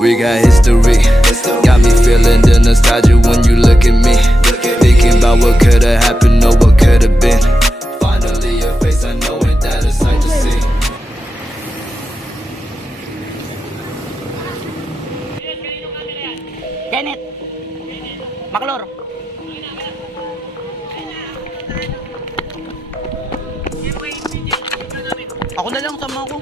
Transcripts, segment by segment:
We got history. Got me feeling the nostalgia when you look at me. Thinking about what could've happened or what could've been. Finally your face, I know it, that a sight to see. Kenneth Maklor. Ako na lang, sama ko.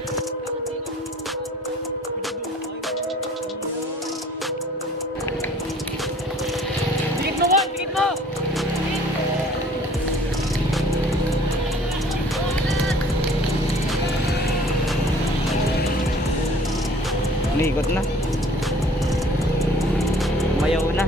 Bigit mo, Juan! Bigit mo! Umiikot na. Umayaw na.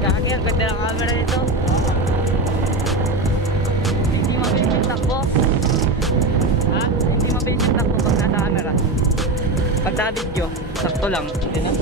Gagi, ang ganda ng camera nito. Hindi mabilis yung takbo. Ha? Hindi mabilis yung takbo pag nasa camera. Pag naka-video, sakto lang. Hindi na.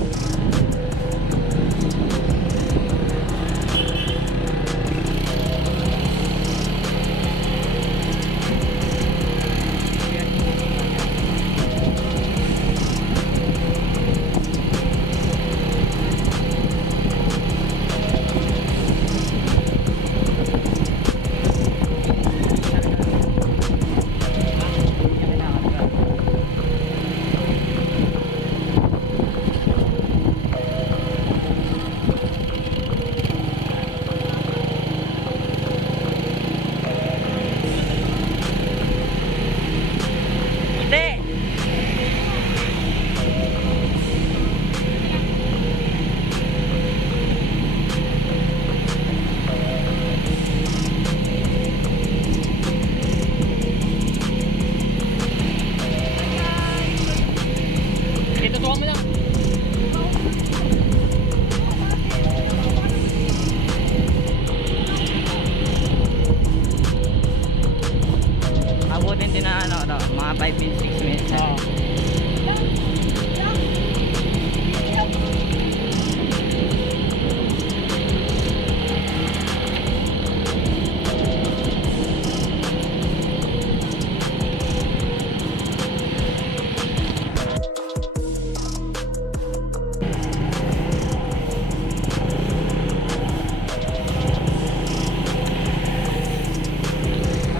Abutin din na ano, mga 5 minutes, 6 minutes.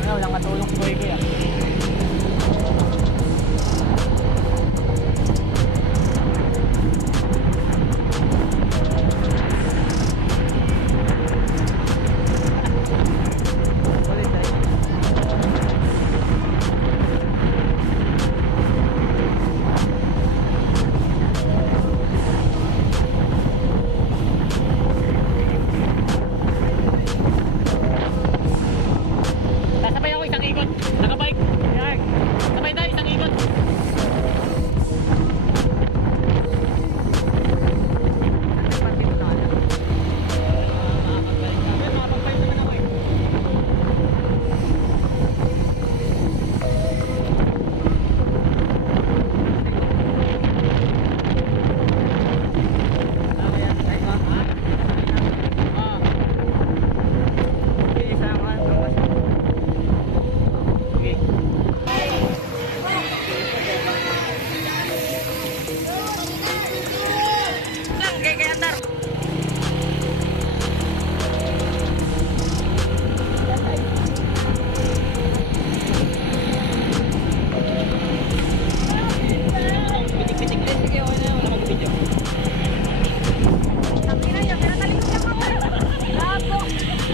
Walang matulong ko yan. Sabay ako isang ikot. Nakabike. Yan. Sabay tayo isang ikot.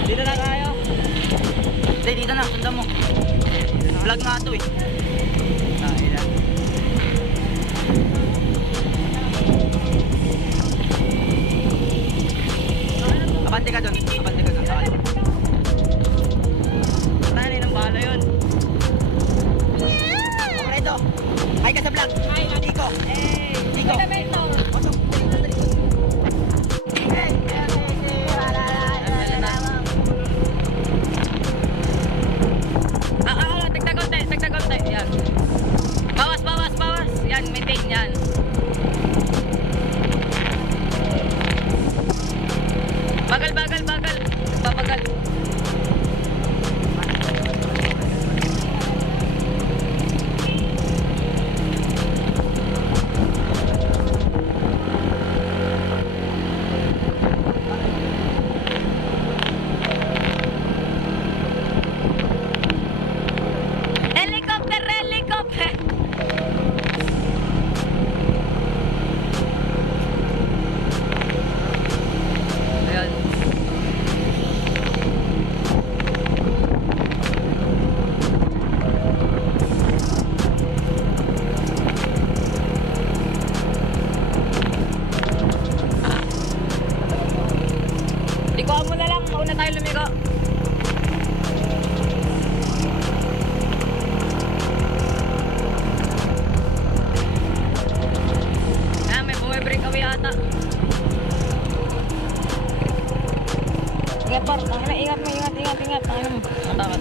Dito na tayo. Hindi, dito na. Sundan mo. Vlog nga ito eh. Abante ka doon. Abante ka doon. Tanay ng bala yun. Okay ito. Hi ka sa vlog. Hi, Nico. Hey. Nico. Tagta konti. Bagal, bagal, bagal. Babagal. Helicopter, helicopter. Ayan. Likuan mo na lang, mauna tayo lumigo. Ah, may bumibring kami yata. Ingat par, ingat mo, ingat. Tangina mo. Matakot.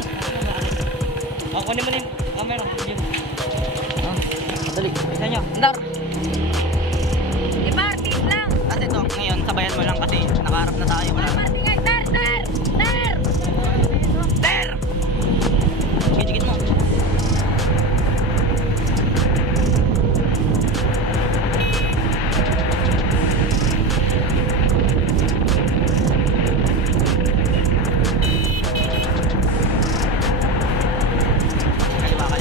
Kunin mo na yung camera. Yun. Dali, isa nyo. Andar. Di par, tiis lang. Kasi ito, ngayon, sabayan mo lang kasi nakaharap na tayo. Wala. Ter! Gigit mo. Kaliwa ka.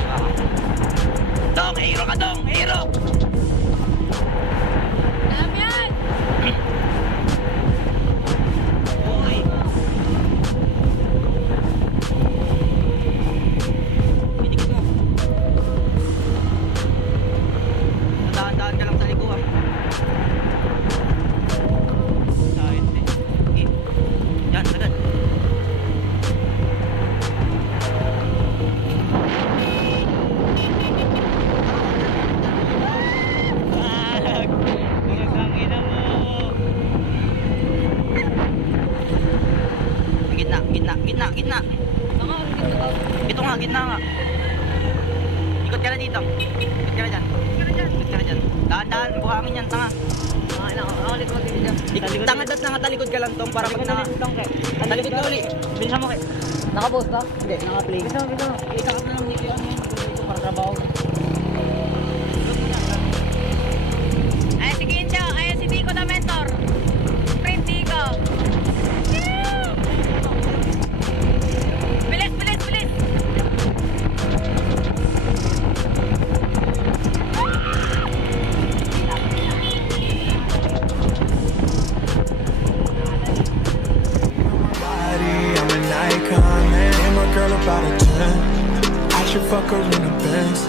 Dong, hero ka dong, hero! Alam yan! Uy! Pinikit mo. Dahan-dahan ka lang sa ligo ah. Dahil eh. Okay. Yan, agad. Ina mo. Gitna. Ito nga, gitna nga. Ikot ka na dito. Ikot ka na dyan. Dahan-dahan, buhangin yan, tanga. Tanga dat na talikod ka lang tong para pag naka... Talikod ka uli. Bilisan mo kay. Naka-post ka? Hindi, naka-play. Bilisan mo. Itakot na lang dito yung para trabaho. Ay, sige Incho. Ay, si Dico na mentor. Friend Dico. Bilis. I'm an icon, man. And my girl about a 10. I should fuck her in a Benz.